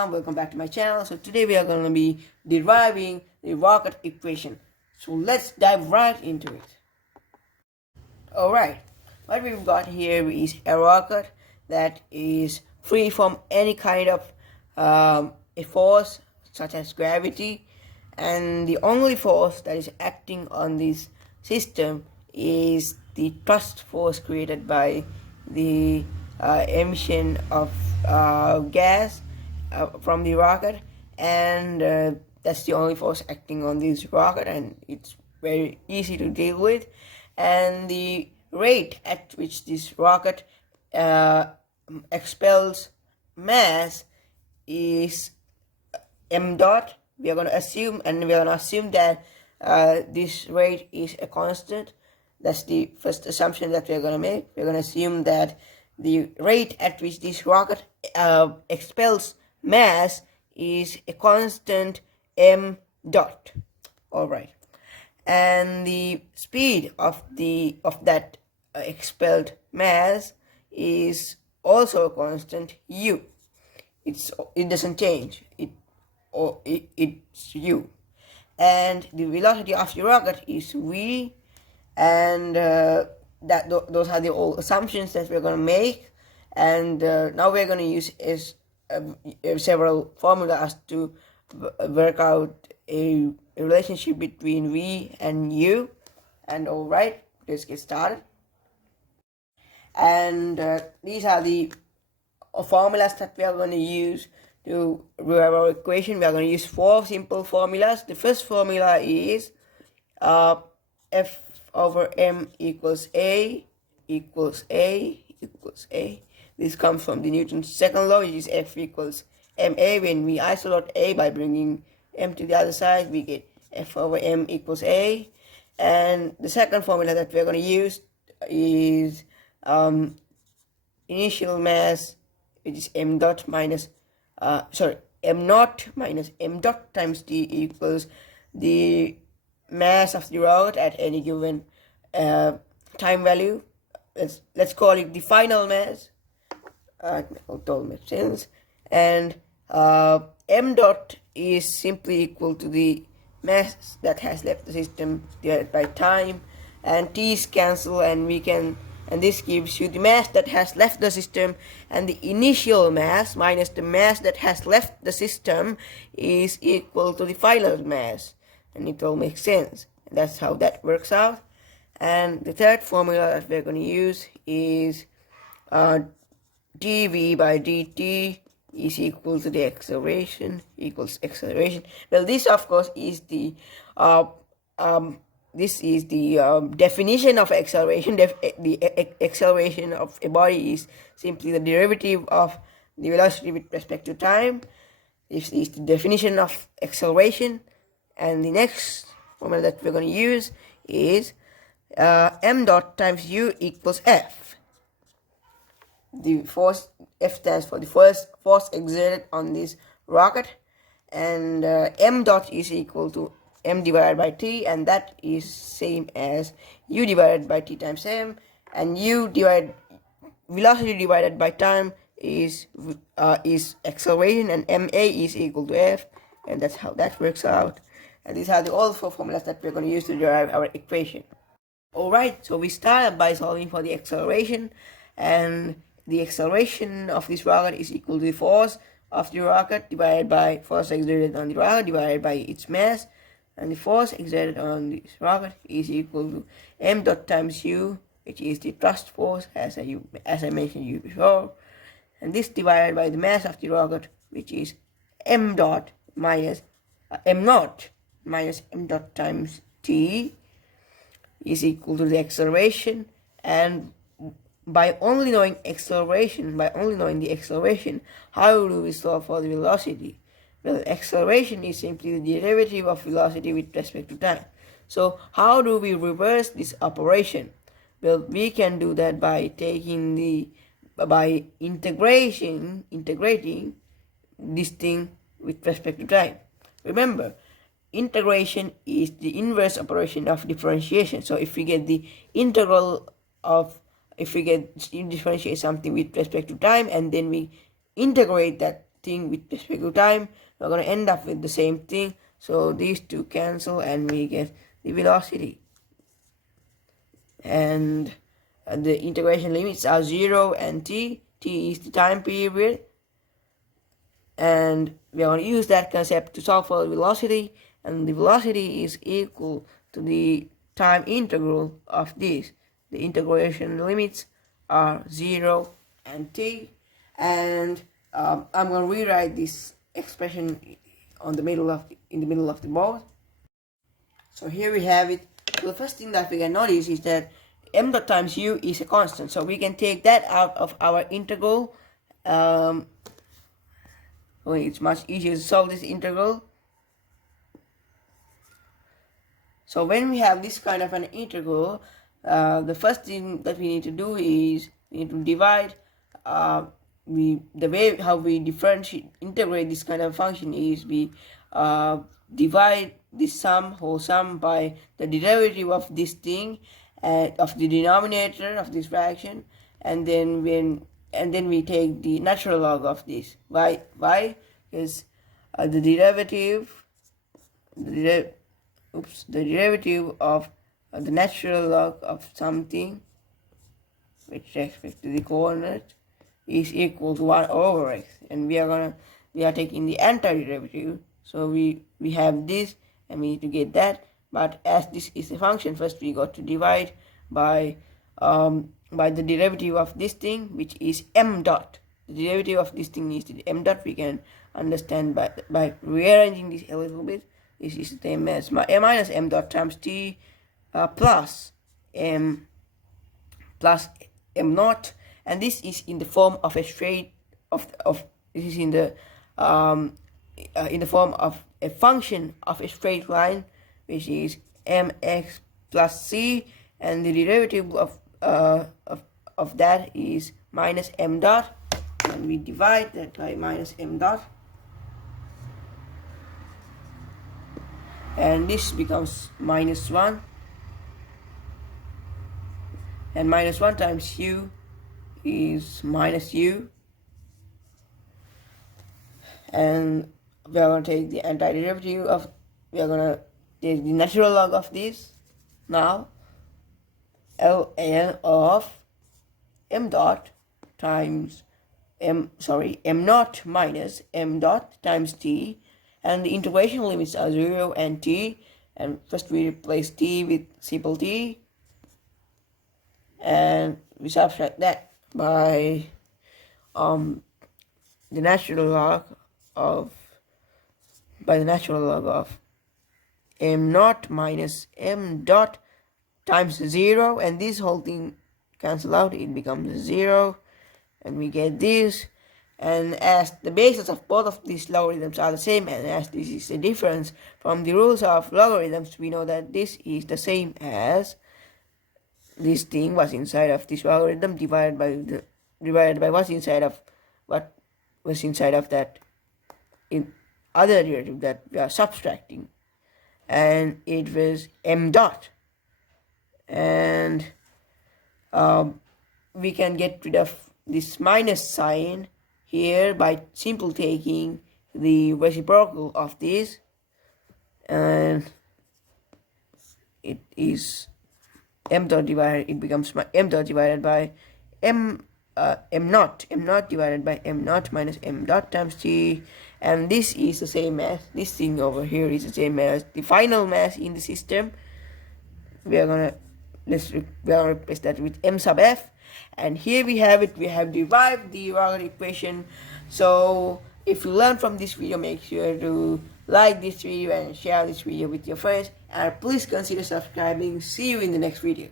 everyone, welcome back to my channel. So today we are going to be deriving the rocket equation. So let's dive right into it. Alright, what we've got here is a rocket that is free from any kind of a force such as gravity, and the only force that is acting on this system is the thrust force created by the emission of gas from the rocket, and that's the only force acting on this rocket, and it's very easy to deal with. And the rate at which this rocket expels mass is m dot. We are going to assume that this rate is a constant. That's the first assumption that we're going to make. We're going to assume that the rate at which this rocket expels mass is a constant m dot. All right, and the speed of that expelled mass is also a constant u. It doesn't change. It's u, and the velocity of the rocket is v, and those are the all assumptions that we're going to make. And now we're going to use several formulas to work out a relationship between v and u. And all right, let's get started. And these are the formulas that we are going to use to derive our equation. We are going to use four simple formulas. The first formula is f over m equals a equals a equals a. This comes from the Newton's second law, which is f equals ma. When we isolate a by bringing m to the other side, we get f over m equals a. And the second formula that we're going to use is initial mass, which is m dot minus m naught minus m dot times t equals the mass of the rocket at any given time value. Let's call it the final mass. It all makes sense. And m dot is simply equal to the mass that has left the system divided by time, and t's cancel, and this gives you the mass that has left the system, and the initial mass minus the mass that has left the system is equal to the final mass, and it all makes sense. And that's how that works out. And the third formula that we're going to use is dv by dt is equal to the acceleration equals acceleration. Well, this of course is the definition of acceleration. The acceleration of a body is simply the derivative of the velocity with respect to time. This is the definition of acceleration. And the next formula that we're going to use is m dot times u equals f. The force F stands for the first force exerted on this rocket, and m dot is equal to m divided by t, and that is same as u divided by t times m, and velocity divided by time is acceleration, and ma is equal to f, and that's how that works out. And these are all four formulas that we're going to use to derive our equation. Alright, so we start by solving for the acceleration, and the acceleration of this rocket is equal to the force of the rocket divided by force exerted on the rocket divided by its mass, and the force exerted on this rocket is equal to m dot times u, which is the thrust force as I mentioned you before, and this divided by the mass of the rocket, which is m dot minus m naught minus m dot times t, is equal to the acceleration. And by only knowing the acceleration, how do we solve for the velocity? Well, acceleration is simply the derivative of velocity with respect to time. So how do we reverse this operation? Well, we can do that by integrating this thing with respect to time. Remember, integration is the inverse operation of differentiation. So if we get the integral of, if we differentiate something with respect to time, and then we integrate that thing with respect to time, we're going to end up with the same thing. So these two cancel and we get the velocity. And the integration limits are 0 and t. T is the time period. And we are going to use that concept to solve for the velocity. And the velocity is equal to the time integral of this. The integration limits are 0 and t. And I'm going to rewrite this expression in the middle of the board. So here we have it. So the first thing that we can notice is that m dot times u is a constant. So we can take that out of our integral. It's much easier to solve this integral. So when we have this kind of an integral, the first thing that we need to do is we need to divide. The way how we integrate this kind of function is we divide this whole sum by the derivative of this thing, of the denominator of this fraction, and then we take the natural log of this. Why? Because the derivative of the natural log of something with respect to the coordinate is equal to 1 over x, and we are taking the antiderivative. So we have this and we need to get that, but as this is a function, first we got to divide by the derivative of this thing, which is m dot. The derivative of this thing is the m dot. We can understand by rearranging this a little bit. This is the same as minus m dot times t plus m naught, and this is in the form of a straight this is in the form of a function of a straight line, which is mx plus c, and the derivative of that is minus m dot, and we divide that by minus m dot, and this becomes minus 1, and minus 1 times u is minus u, and we are going to take the antiderivative of, we are going to take the natural log of this. Now ln of m dot times m naught minus m dot times t, and the integration limits are 0 and t, and first we replace t with simple t, and we subtract that by the natural log of m naught minus m dot times 0, and this whole thing cancel out, it becomes 0, and we get this. And as the bases of both of these logarithms are the same, and as this is a difference from the rules of logarithms, we know that this is the same as this thing was inside of this logarithm divided by what's inside of what was inside of that in other derivative that we are subtracting, and it was m dot. And we can get rid of this minus sign here by simply taking the reciprocal of this, and it is m dot divided, it becomes m dot divided by m naught divided by m naught minus m dot times t, and this is the same as this thing over here is the same as the final mass in the system. We are gonna replace that with m sub f, and here we have it. We have derived the Rogers equation. So if you learn from this video, make sure to like this video and share this video with your friends, and please consider subscribing. See you in the next video.